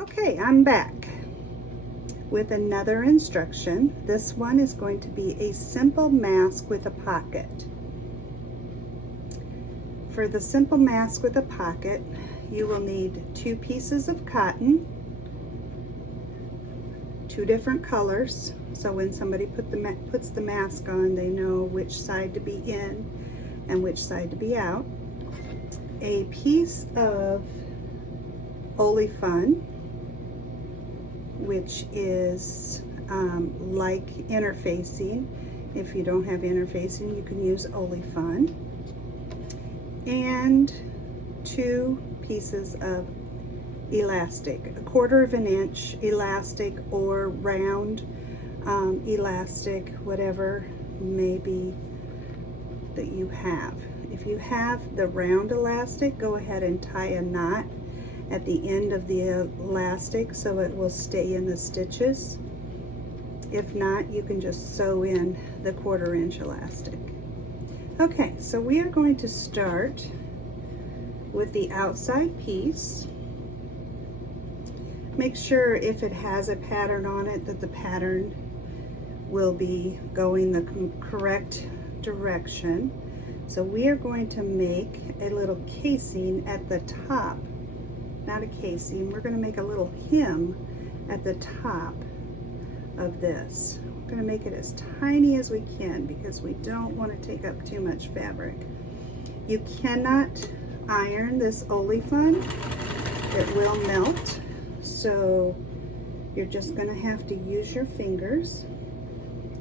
Okay, I'm back with another instruction. This one is going to be a simple mask with a pocket. For the simple mask with a pocket, you will need 2 pieces of cotton, 2 different colors, so when somebody puts the mask on, they know which side to be in and which side to be out. A piece of Olefun, which is like interfacing. If you don't have interfacing, you can use Olefun. And 2 pieces of elastic, 1/4 of an inch elastic or round elastic, whatever maybe that you have. If you have the round elastic, go ahead and tie a knot at the end of the elastic so it will stay in the stitches. If not, you can just sew in the 1/4 inch elastic. Okay, so we are going to start with the outside piece. Make sure if it has a pattern on it that the pattern will be going the correct direction. So we are going to make a little casing at the top. Not a casing, we're going to make a little hem at the top of this. We're going to make it as tiny as we can because we don't want to take up too much fabric. You cannot iron this Olefun. It will melt, so you're just going to have to use your fingers.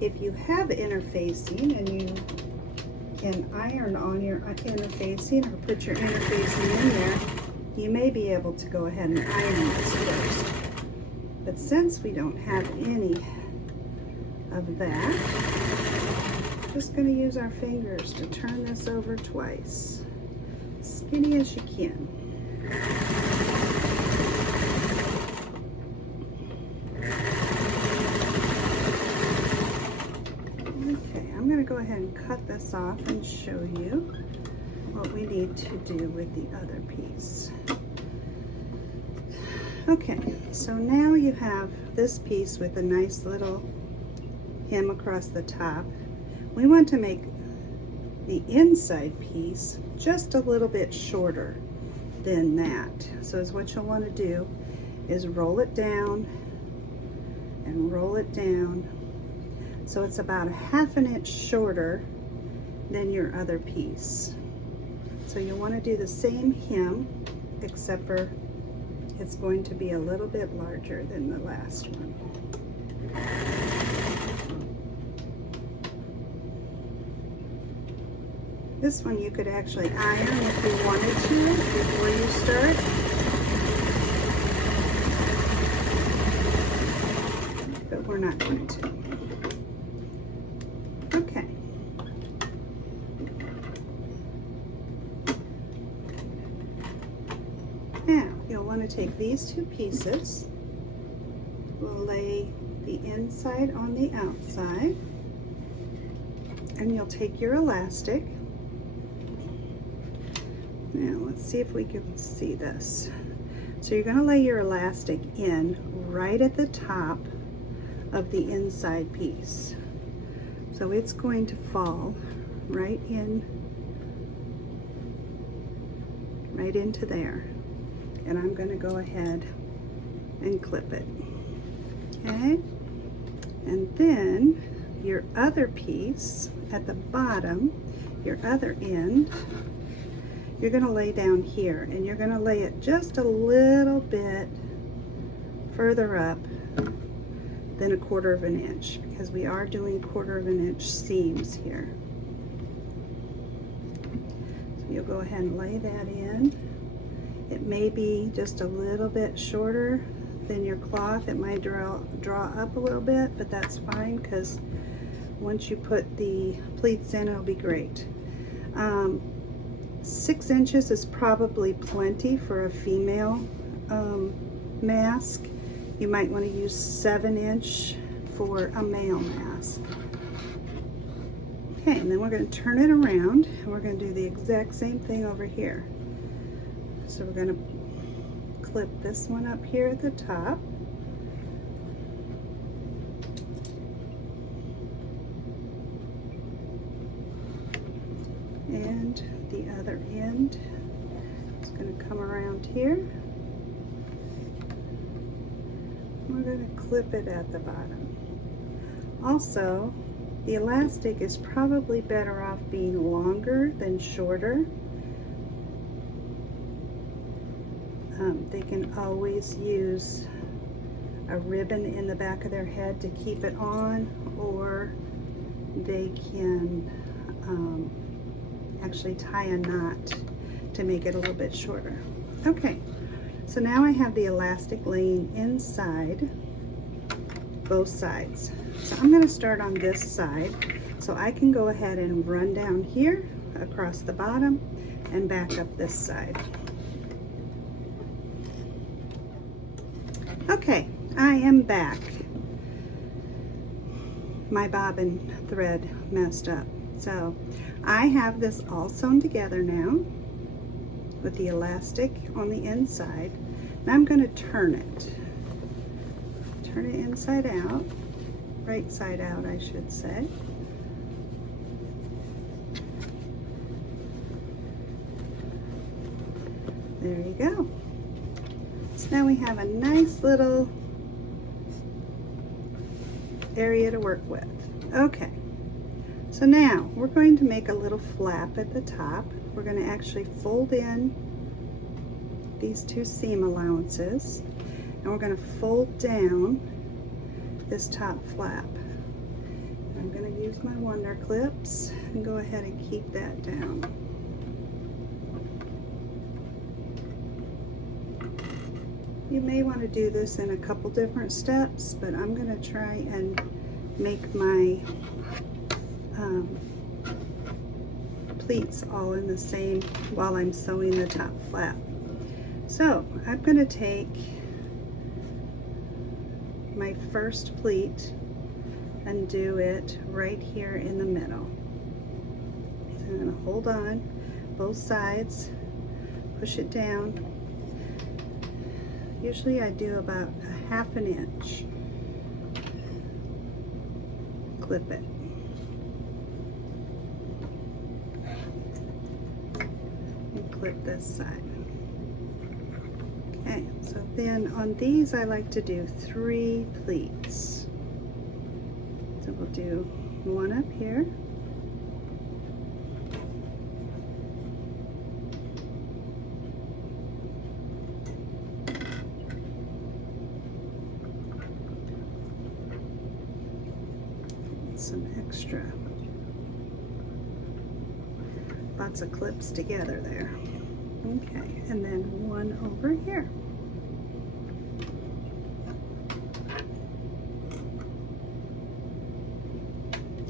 If you have interfacing and you can iron on your interfacing or put your interfacing in there, you may be able to go ahead and iron this first. But since we don't have any of that, we're just going to use our fingers to turn this over twice. Skinny as you can. Okay, I'm going to go ahead and cut this off and show you what we need to do with the other piece. Okay, so now you have this piece with a nice little hem across the top. We want to make the inside piece just a little bit shorter than that. So what you'll want to do is roll it down and roll it down so it's about 1/2 inch shorter than your other piece. So you'll want to do the same hem, except for it's going to be a little bit larger than the last one. This one you could actually iron if you wanted to before you start. But we're not going to. Okay. Now, you'll want to take these 2 pieces, we'll lay the inside on the outside, and you'll take your elastic. Now, let's see if we can see this. So you're going to lay your elastic in right at the top of the inside piece. So it's going to fall right into there. And I'm going to go ahead and clip it. Okay? And then your other piece at the bottom, your other end, you're going to lay down here, and you're going to lay it just a little bit further up than 1/4 of an inch because we are doing 1/4 of an inch seams here. So you'll go ahead and lay that in. It may be just a little bit shorter than your cloth. It might draw up a little bit, but that's fine because once you put the pleats in, it'll be great. 6 inches is probably plenty for a female mask. You might want to use 7 inch for a male mask. Okay, and then we're going to turn it around and we're going to do the exact same thing over here. So we're going to clip this one up here at the top. And the other end is going to come around here. We're going to clip it at the bottom. Also, the elastic is probably better off being longer than shorter. They can always use a ribbon in the back of their head to keep it on, or they can actually tie a knot to make it a little bit shorter. Okay, so now I have the elastic laying inside both sides. So I'm going to start on this side, so I can go ahead and run down here across the bottom and back up this side. Okay, I am back. My bobbin thread messed up. So I have this all sewn together now with the elastic on the inside. Now I'm going to turn it. Turn it inside out, right side out I should say. There you go. So now we have a nice little area to work with. Okay, so now we're going to make a little flap at the top. We're going to actually fold in these two seam allowances, and we're going to fold down this top flap. I'm going to use my Wonder Clips and go ahead and keep that down. You may want to do this in a couple different steps, but I'm going to try and make my pleats all in the same while I'm sewing the top flap. So I'm going to take my first pleat and do it right here in the middle. So I'm going to hold on both sides, push it down. Usually I do about a ½ inch. Clip it. And clip this side. Okay, so then on these I like to do 3 pleats. So we'll do one up here. Some extra, lots of clips together there. Okay, and then one over here.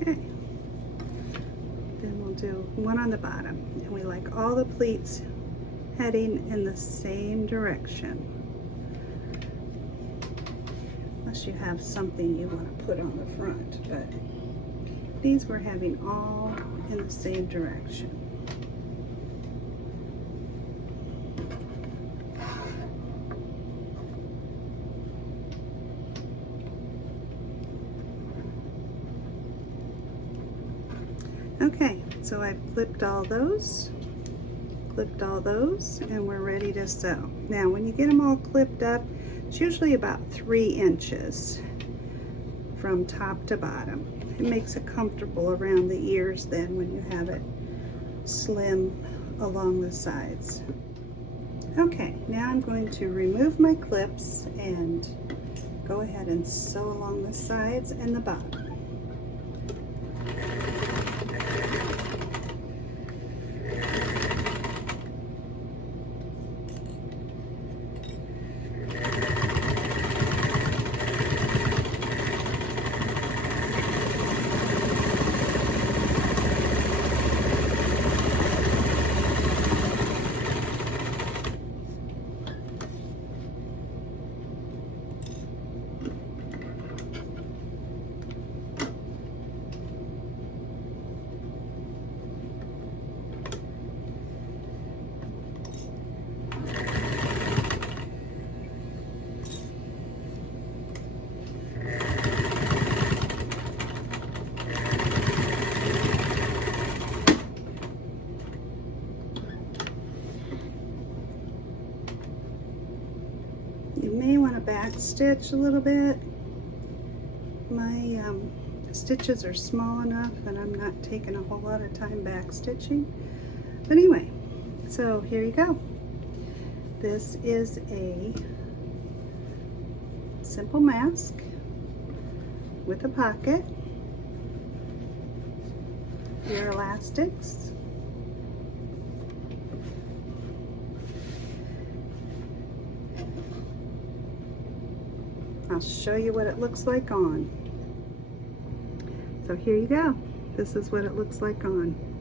Okay, then we'll do one on the bottom, and we like all the pleats heading in the same direction. Unless you have something you want to put on the front, but these we're having all in the same direction. Okay, so I've clipped all those, and we're ready to sew. Now when you get them all clipped up, it's usually about 3 inches from top to bottom. It makes it comfortable around the ears then when you have it slim along the sides. Okay, now I'm going to remove my clips and go ahead and sew along the sides and the bottom. back stitch a little bit. My stitches are small enough and I'm not taking a whole lot of time back stitching. But anyway, so here you go. This is a simple mask with a pocket, your elastics, I'll show you what it looks like on. So here you go. This is what it looks like on.